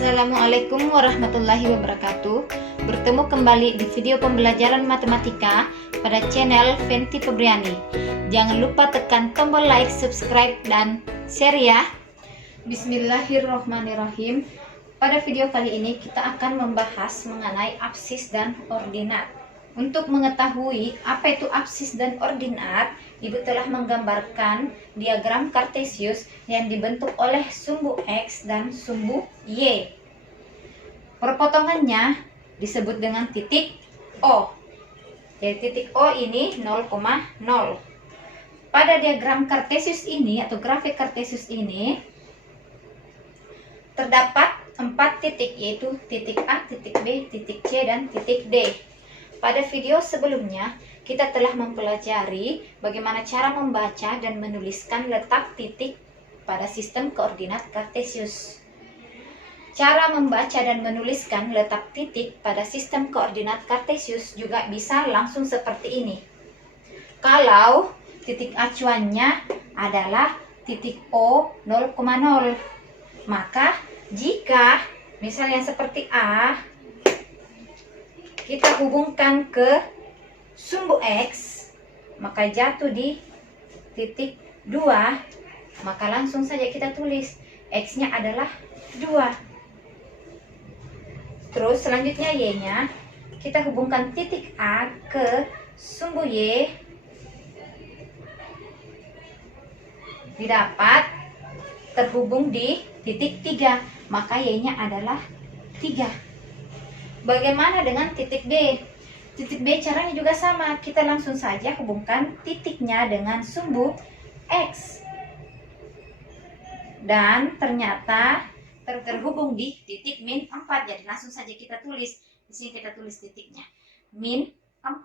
Assalamualaikum warahmatullahi wabarakatuh. Bertemu kembali di video pembelajaran matematika pada channel Fenty Febriani. Jangan lupa tekan tombol like, subscribe, dan share ya. Bismillahirrohmanirrohim. Pada video kali ini kita akan membahas mengenai absis dan ordinat. Untuk mengetahui apa itu absis dan ordinat, Ibu telah menggambarkan diagram kartesius yang dibentuk oleh sumbu X dan sumbu Y. Perpotongannya disebut dengan titik O. Jadi titik O ini 0,0. Pada diagram kartesius ini atau grafik kartesius ini terdapat 4 titik, yaitu titik A, titik B, titik C, dan titik D. Pada video sebelumnya, kita telah mempelajari bagaimana cara membaca dan menuliskan letak titik pada sistem koordinat kartesius. Cara membaca dan menuliskan letak titik pada sistem koordinat kartesius juga bisa langsung seperti ini. Kalau titik acuannya adalah titik O 0,0, maka jika misalnya seperti A, kita hubungkan ke sumbu X, maka jatuh di titik 2, maka langsung saja kita tulis X-nya adalah 2. Terus selanjutnya Y-nya, kita hubungkan titik A ke sumbu Y, didapat terhubung di titik 3, maka Y-nya adalah 3. Bagaimana dengan titik B? Titik B caranya juga sama. Kita langsung saja hubungkan titiknya dengan sumbu X. Dan ternyata terhubung di titik min 4. Jadi langsung saja kita tulis. Di sini kita tulis titiknya. Min 4.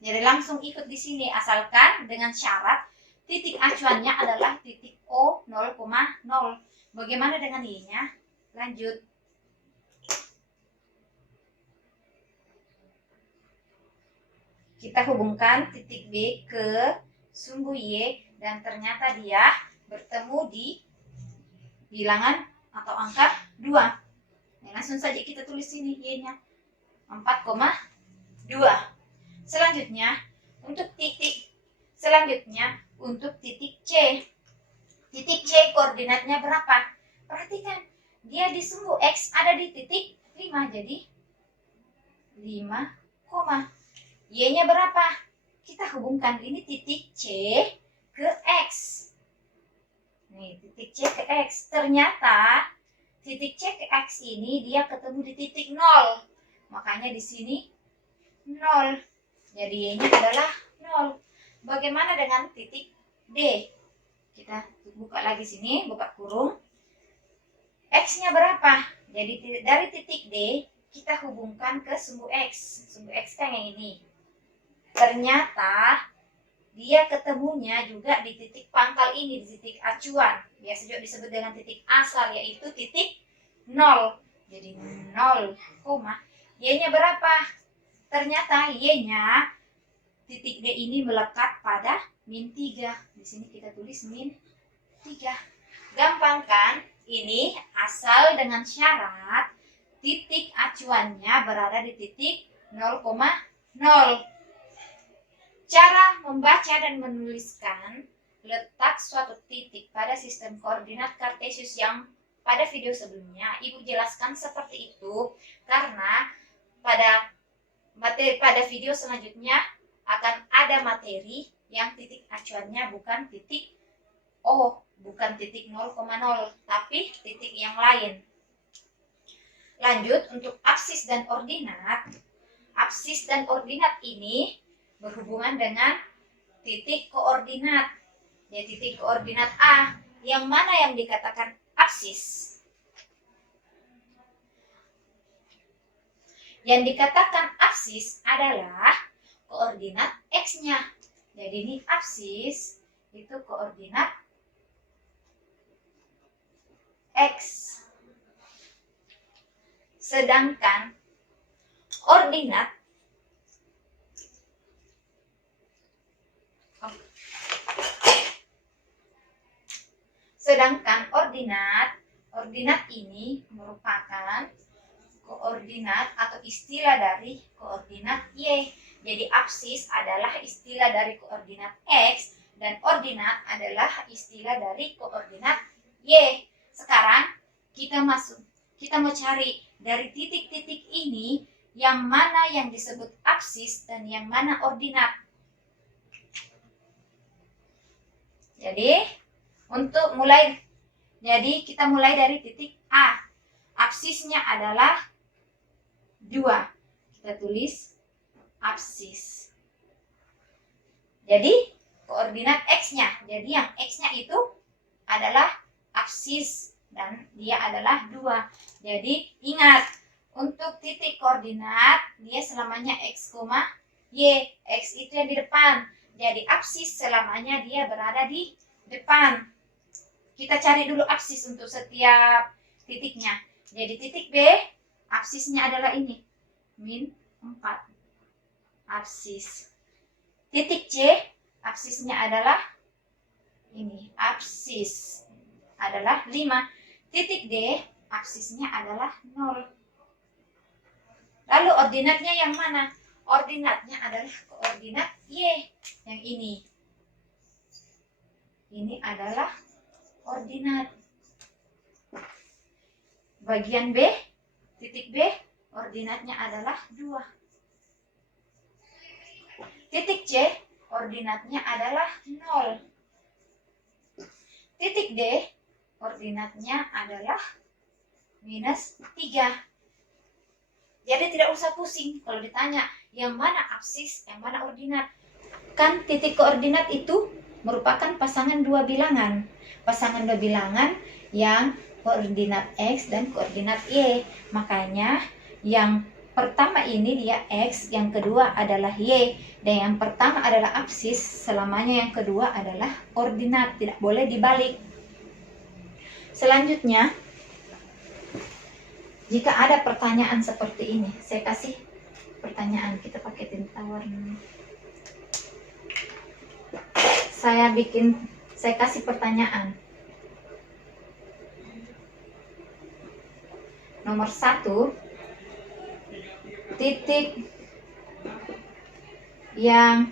Jadi langsung ikut di sini. Asalkan dengan syarat titik acuannya adalah titik O 0,0. Bagaimana dengan Y-nya? Lanjut. Kita hubungkan titik B ke sumbu Y dan ternyata dia bertemu di bilangan atau angka 2. Nah, langsung saja kita tulis sini Y-nya 4,2. Selanjutnya untuk titik C. Titik C koordinatnya berapa? Perhatikan, dia di sumbu X ada di titik 5, jadi 5, Y-nya berapa? Kita hubungkan ini titik C ke X. Nih, titik C ke X. Ternyata titik C ke X ini dia ketemu di titik 0. Makanya di sini 0. Jadi Y-nya adalah 0. Bagaimana dengan titik D? Kita buka lagi sini, buka kurung. X-nya berapa? Jadi dari titik D kita hubungkan ke sumbu X. Sumbu X kan yang ini. Ternyata dia ketemunya juga di titik pangkal ini, di titik acuan. Biasa juga disebut dengan titik asal, yaitu titik 0. Jadi 0, Y-nya berapa? Ternyata Y-nya titik D ini melekat pada min 3. Di sini kita tulis min 3. Gampang kan? Ini asal dengan syarat titik acuannya berada di titik 0,0. Cara membaca dan menuliskan letak suatu titik pada sistem koordinat kartesius yang pada video sebelumnya Ibu jelaskan seperti itu karena pada video selanjutnya akan ada materi yang titik acuannya bukan titik O, bukan titik 0,0, tapi titik yang lain. Lanjut untuk absis dan ordinat. Absis dan ordinat ini berhubungan dengan titik koordinat. Ya, titik koordinat A. Yang mana yang dikatakan absis? Yang dikatakan absis adalah koordinat X-nya. Jadi ini absis itu koordinat X. Sedangkan ordinat Koordinat ini merupakan koordinat atau istilah dari koordinat Y. Jadi absis adalah istilah dari koordinat X dan ordinat adalah istilah dari koordinat Y. Sekarang kita mau cari dari titik-titik ini yang mana yang disebut absis dan yang mana ordinat. Jadi kita mulai dari titik A. Absisnya adalah 2. Kita tulis absis. Jadi koordinat X-nya. Jadi yang X-nya itu adalah absis dan dia adalah 2. Jadi ingat, untuk titik koordinat dia selamanya X, Y. X itu yang di depan. Jadi absis selamanya dia berada di depan. Kita cari dulu absis untuk setiap titiknya. Jadi titik B, absisnya adalah ini. -4. Absis. Titik C, absisnya adalah ini. Absis adalah 5. Titik D, absisnya adalah 0. Lalu ordinatnya yang mana? Ordinatnya adalah koordinat Y. Yang ini. Ini adalah ordinat. Bagian B, titik B, ordinatnya adalah 2. Titik C, ordinatnya adalah 0. Titik D, ordinatnya adalah -3. Jadi tidak usah pusing kalau ditanya yang mana absis, yang mana ordinat. Kan titik koordinat itu merupakan pasangan 2 bilangan. Pasangan 2 bilangan yang koordinat X dan koordinat Y. Makanya yang pertama ini dia X, yang kedua adalah Y. Dan yang pertama adalah absis, selamanya yang kedua adalah ordinat. Tidak boleh dibalik. Selanjutnya, jika ada pertanyaan seperti ini, saya kasih pertanyaan. Kita pakai tinta warna. Saya kasih pertanyaan. Nomor 1, titik yang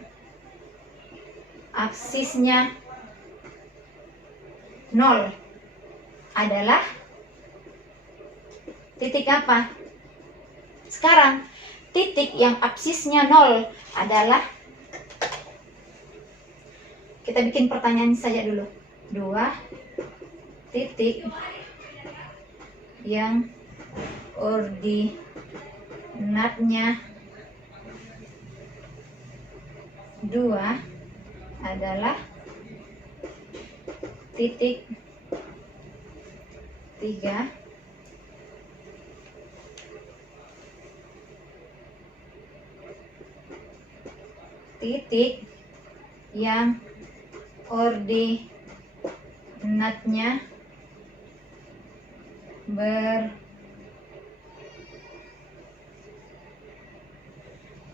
absisnya 0 adalah titik apa? Sekarang, titik yang absisnya 0 adalah, kita bikin pertanyaan saja dulu. 2 titik yang ordinatnya 2 adalah titik 3 titik yang ordinatnya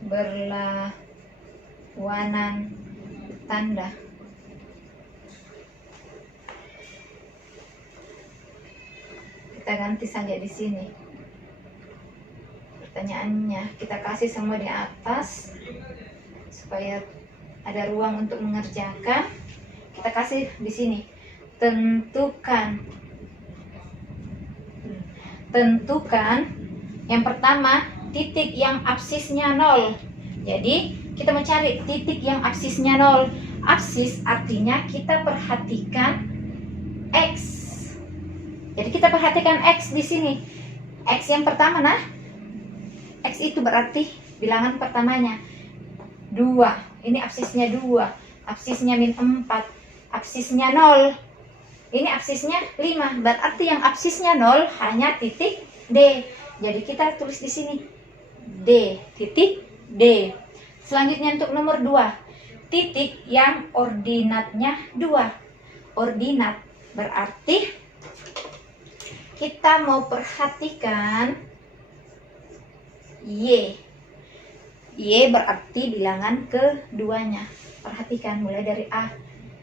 berlawanan tanda. Kita ganti saja di sini pertanyaannya, kita kasih semua di atas supaya ada ruang untuk mengerjakan. Kita kasih di sini, tentukan yang pertama titik yang absisnya 0. Jadi kita mencari titik yang absisnya 0. Absis artinya kita perhatikan X. Jadi kita perhatikan X di sini. X yang pertama, nah, X itu berarti bilangan pertamanya 2. Ini absisnya 2, absisnya -4, absisnya 0. Ini absisnya 5. Berarti yang absisnya 0 hanya titik D. Jadi kita tulis di sini D, titik D. Selanjutnya untuk nomor 2, titik yang ordinatnya 2. Ordinat berarti kita mau perhatikan Y. Y berarti bilangan keduanya. Perhatikan mulai dari A.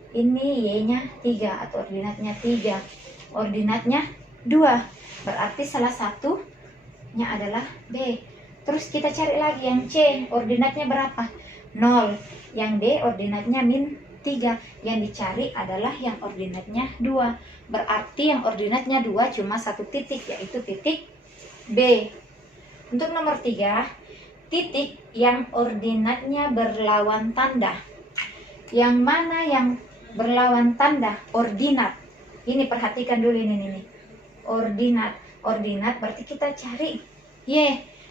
Ini Y-nya 3 atau ordinatnya 3. Ordinatnya 2. Berarti salah satunya adalah B. Terus kita cari lagi yang C, ordinatnya berapa? 0. Yang D ordinatnya min 3. Yang dicari adalah yang ordinatnya 2. Berarti yang ordinatnya 2 cuma satu titik, yaitu titik B. Untuk nomor 3, titik yang ordinatnya berlawan tanda. Yang mana yang berlawan tanda? Ordinat. Ini perhatikan dulu ini. Ordinat. Ordinat berarti kita cari Y.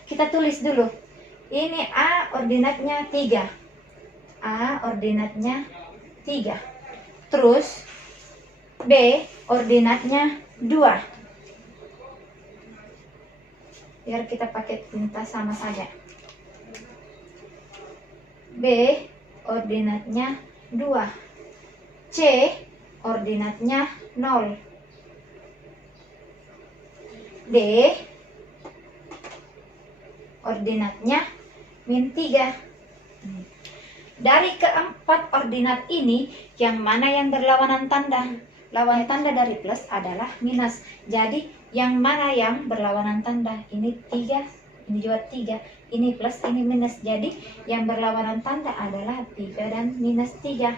Kita tulis dulu. Ini A ordinatnya 3. A ordinatnya 3. Terus B ordinatnya 2. Biar kita pakai tinta sama saja. B ordinatnya 2. C ordinatnya 0. D ordinatnya min 3. Dari keempat ordinat ini, yang mana yang berlawanan tanda? Lawan tanda dari plus adalah minus. Jadi yang mana yang berlawanan tanda? Ini 3, ini juga 3. Ini plus, ini minus. Jadi yang berlawanan tanda adalah 3 dan minus 3,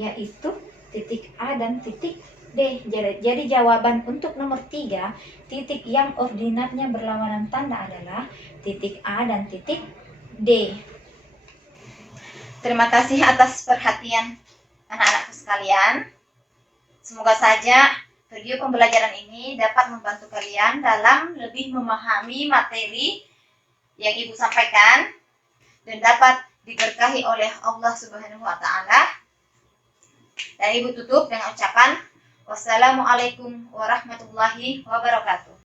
yaitu titik A dan titik D. Jadi jawaban untuk nomor 3, titik yang ordinatnya berlawanan tanda adalah titik A dan titik D. Terima kasih atas perhatian anak-anakku sekalian. Semoga saja video pembelajaran ini dapat membantu kalian dalam lebih memahami materi yang Ibu sampaikan dan dapat diberkahi oleh Allah Subhanahu wa Ta'ala. Dan Ibu tutup dengan ucapan wassalamualaikum warahmatullahi wabarakatuh.